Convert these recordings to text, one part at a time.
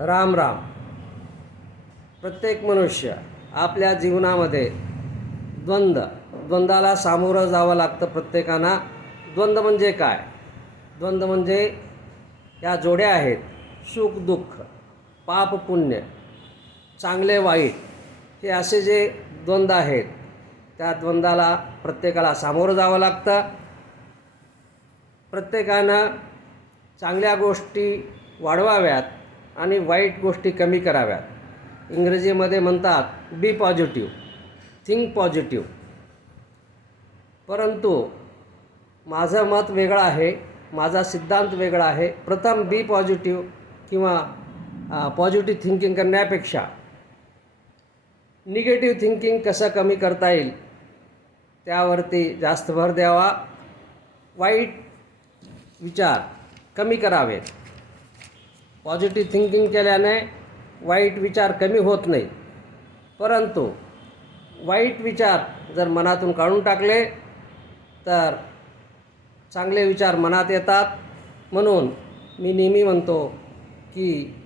राम राम. प्रत्येक मनुष्य आपल्या जीवनामध्ये द्वंद्वाला सामोरं जावं लागतं प्रत्येकांना. द्वंद्व म्हणजे काय? द्वंद्व म्हणजे या जोड्या आहेत, सुख दुःख, पाप पुण्य, चांगले वाईट, हे असे जे द्वंद्व आहेत, त्या द्वंद्वाला प्रत्येकाला सामोरं जावं लागतं. प्रत्येकानं चांगल्या गोष्टी वाढवाव्यात आणि वाईट गोष्टी कमी कराव्यात. इंग्रजीमध्ये म्हणतात बी पॉझिटिव्ह, थिंक पॉझिटिव्ह. परंतु माझं मत वेगळं आहे, माझा सिद्धांत वेगळा आहे. प्रथम बी पॉझिटिव्ह किंवा पॉझिटिव्ह थिंकिंग करण्यापेक्षा निगेटिव्ह थिंकिंग कसं कमी करता येईल त्यावरती जास्त भर द्यावा. वाईट विचार कमी करावेत. पॉझिटिव्ह थिंकिंग केल्याने वाईट विचार कमी होत नाही, परंतु वाईट विचार जर मनातून काढून टाकले तर चांगले विचार मनात येतात. म्हणून मी नेहमी म्हणतो की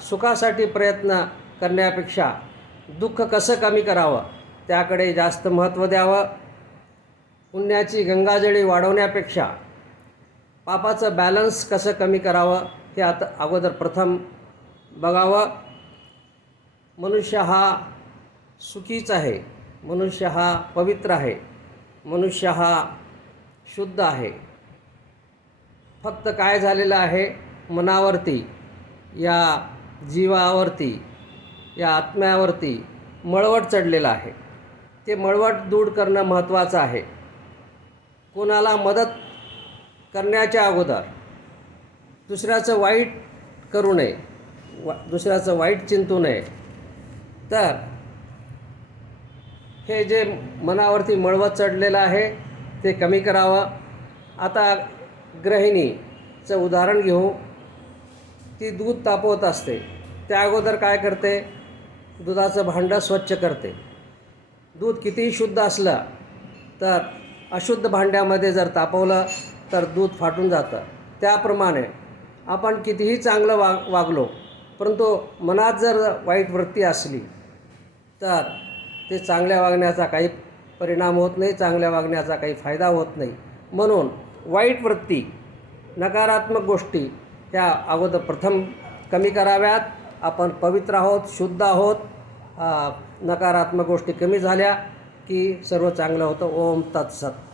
सुखासाठी प्रयत्न करण्यापेक्षा दुःख कसं कमी करावं त्याकडे जास्त महत्त्व द्यावं. पुण्याची गंगाजळी वाढवण्यापेक्षा पापाचं बॅलन्स कसं कमी करावं हे आता अगोदर प्रथम बघावं. मनुष्य हा सुखीच आहे, मनुष्य हा पवित्र आहे, मनुष्य हा शुद्ध आहे. फक्त काय झालेलं आहे, मनावरती, या जीवावरती, या आत्म्यावरती मळवट चढलेलं आहे. ते मळवट दूर करणं महत्त्वाचं आहे. कोणाला मदत करण्याच्या अगोदर दुसऱ्याचं वाईट करू नये, दुसऱ्याचं वाईट चिंतू नये. तर हे जे मनावरती मळवट चढलेलं आहे ते कमी करावं. आता गृहिणीचं उदाहरण घेऊ. ती दूध तापवत असते, त्या अगोदर काय करते, दुधाचं भांडं स्वच्छ करते. दूध कितीही शुद्ध असलं तर अशुद्ध भांड्यामध्ये जर तापवलं तर दूध फाटून जातं. त्याप्रमाणे आपण कितीही चांगलं वागलो, परंतु मनात जर वाईट वृत्ती असली तर ते चांगल्या वागण्याचा काही परिणाम होत नाही, चांगल्या वागण्याचा काही फायदा होत नाही. म्हणून वाईट वृत्ती, नकारात्मक गोष्टी ह्या अगोदर प्रथम कमी कराव्यात. आपण पवित्र आहोत, शुद्ध आहोत. नकारात्मक गोष्टी कमी झाल्या की सर्व चांगलं होतं. ओम तत्सत.